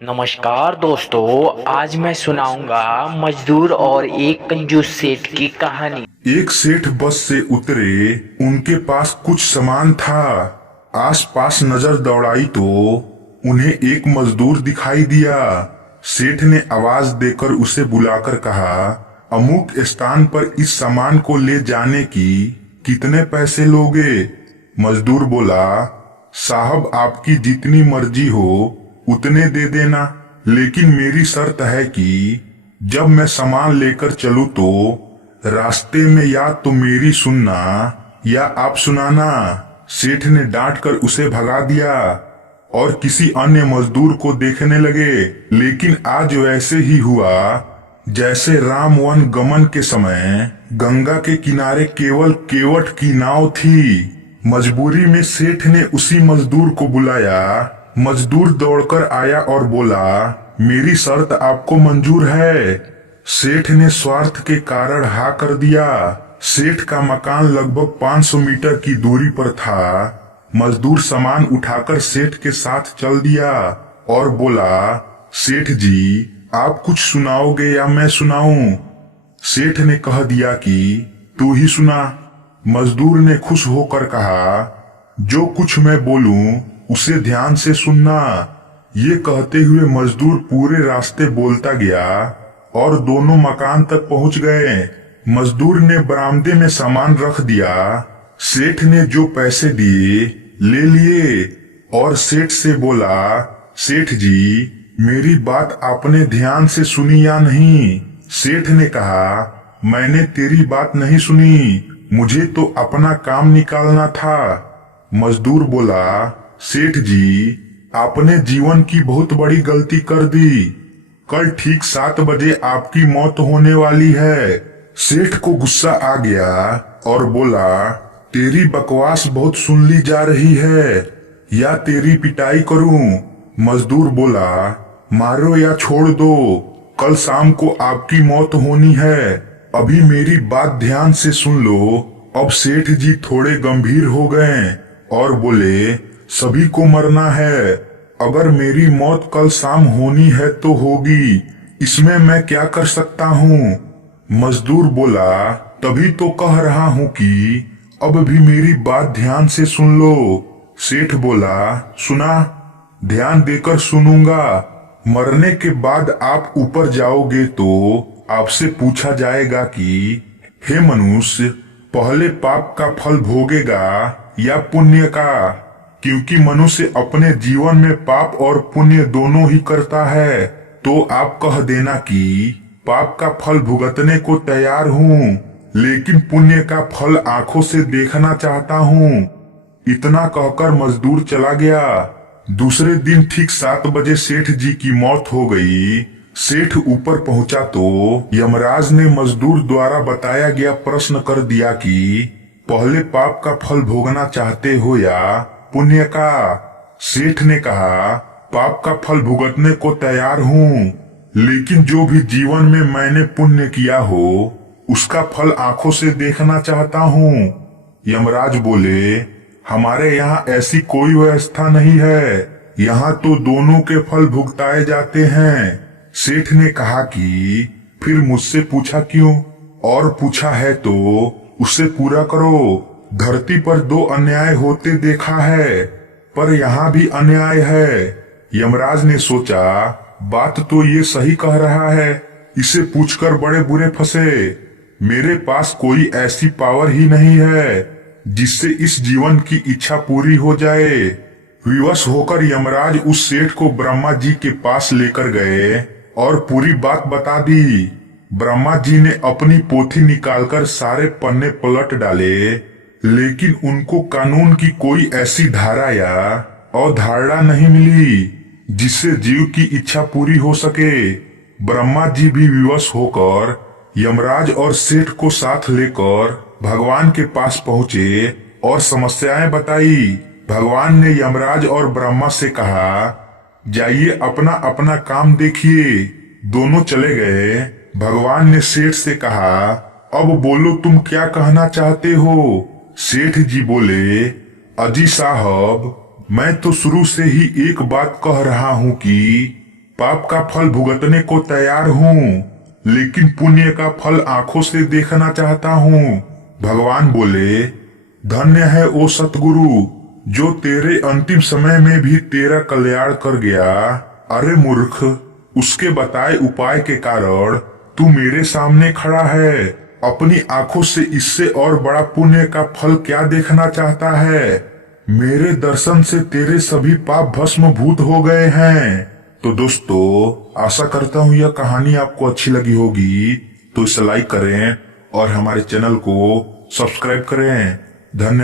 नमस्कार दोस्तों, आज मैं सुनाऊंगा मजदूर और एक कंजूस सेठ की कहानी। एक सेठ बस से उतरे। उनके पास कुछ सामान था। आसपास नजर दौड़ाई तो उन्हें एक मजदूर दिखाई दिया। सेठ ने आवाज देकर उसे बुलाकर कहा, अमुक स्थान पर इस सामान को ले जाने की कितने पैसे लोगे? मजदूर बोला, साहब आपकी जितनी मर्जी हो उतने दे देना, लेकिन मेरी शर्त है कि जब मैं सामान लेकर चलूं तो रास्ते में या तो मेरी सुनना या आप सुनाना। सेठ ने डांट कर उसे भगा दिया और किसी अन्य मजदूर को देखने लगे। लेकिन आज वैसे ही हुआ जैसे राम वन गमन के समय गंगा के किनारे केवल केवट की नाव थी। मजबूरी में सेठ ने उसी मजदूर को बुलाया। मजदूर दौड़कर आया और बोला, मेरी शर्त आपको मंजूर है। सेठ ने स्वार्थ के कारण हाँ कर दिया। सेठ का मकान लगभग 500 मीटर की दूरी पर था। मजदूर सामान उठाकर सेठ के साथ चल दिया और बोला, सेठ जी आप कुछ सुनाओगे या मैं सुनाऊं? सेठ ने कह दिया कि तू ही सुना। मजदूर ने खुश होकर कहा, जो कुछ मैं बोलूं उसे ध्यान से सुनना। ये कहते हुए मजदूर पूरे रास्ते बोलता गया और दोनों मकान तक पहुंच गए। मजदूर ने बरामदे में सामान रख दिया। सेठ ने जो पैसे दिए ले लिए और सेठ से बोला, सेठ जी मेरी बात आपने ध्यान से सुनी या नहीं? सेठ ने कहा, मैंने तेरी बात नहीं सुनी, मुझे तो अपना काम निकालना था। मजदूर बोला, सेठ जी आपने जीवन की बहुत बड़ी गलती कर दी। कल ठीक 7 बजे आपकी मौत होने वाली है। सेठ को गुस्सा आ गया और बोला, तेरी बकवास बहुत सुन ली जा रही है, या तेरी पिटाई करूं? मजदूर बोला, मारो या छोड़ दो, कल शाम को आपकी मौत होनी है। अभी मेरी बात ध्यान से सुन लो। अब सेठ जी थोड़े गंभीर हो गए और बोले, सभी को मरना है। अगर मेरी मौत कल शाम होनी है तो होगी, इसमें मैं क्या कर सकता हूँ? मजदूर बोला, तभी तो कह रहा हूँ कि अब भी मेरी बात ध्यान से सुन लो। सेठ बोला, सुना, ध्यान देकर सुनूंगा। मरने के बाद आप ऊपर जाओगे तो आपसे पूछा जाएगा कि हे मनुष्य, पहले पाप का फल भोगेगा या पुण्य का? क्योंकि मनुष्य अपने जीवन में पाप और पुण्य दोनों ही करता है। तो आप कह देना कि पाप का फल भुगतने को तैयार हूँ, लेकिन पुण्य का फल आंखों से देखना चाहता हूँ। इतना कहकर मजदूर चला गया। दूसरे दिन ठीक 7 बजे सेठ जी की मौत हो गई। सेठ ऊपर पहुंचा तो यमराज ने मजदूर द्वारा बताया गया प्रश्न कर दिया कि पहले पाप का फल भोगना चाहते हो या पुण्य का? सेठ ने कहा, पाप का फल भुगतने को तैयार हूँ, लेकिन जो भी जीवन में मैंने पुण्य किया हो उसका फल आंखों से देखना चाहता हूँ। यमराज बोले, हमारे यहाँ ऐसी कोई व्यवस्था नहीं है, यहाँ तो दोनों के फल भुगताए जाते हैं। सेठ ने कहा कि फिर मुझसे पूछा क्यों? और पूछा है तो उसे पूरा करो। धरती पर 2 अन्याय होते देखा है, पर यहाँ भी अन्याय है। यमराज ने सोचा, बात तो ये सही कह रहा है, इसे पूछकर बड़े बुरे फंसे। मेरे पास कोई ऐसी पावर ही नहीं है जिससे इस जीवन की इच्छा पूरी हो जाए। विवश होकर यमराज उस सेठ को ब्रह्मा जी के पास लेकर गए और पूरी बात बता दी। ब्रह्मा जी ने अपनी पोथी निकालकर सारे पन्ने पलट डाले, लेकिन उनको कानून की कोई ऐसी धारा या अवधारणा नहीं मिली जिससे जीव की इच्छा पूरी हो सके। ब्रह्मा जी भी विवश होकर यमराज और सेठ को साथ लेकर भगवान के पास पहुँचे और समस्याएं बताई। भगवान ने यमराज और ब्रह्मा से कहा, जाइए अपना अपना काम देखिए। दोनों चले गए। भगवान ने सेठ से कहा, अब बोलो तुम क्या कहना चाहते हो? सेठ जी बोले, अजी साहब मैं तो शुरू से ही एक बात कह रहा हूँ कि पाप का फल भुगतने को तैयार हूँ, लेकिन पुण्य का फल आंखों से देखना चाहता हूँ। भगवान बोले, धन्य है ओ सतगुरु, जो तेरे अंतिम समय में भी तेरा कल्याण कर गया। अरे मूर्ख, उसके बताए उपाय के कारण तू मेरे सामने खड़ा है। अपनी आंखों से इससे और बड़ा पुण्य का फल क्या देखना चाहता है? मेरे दर्शन से तेरे सभी पाप भस्मभूत हो गए हैं। तो दोस्तों, आशा करता हूँ यह कहानी आपको अच्छी लगी होगी, तो इसे लाइक करें और हमारे चैनल को सब्सक्राइब करें। धन्यवाद।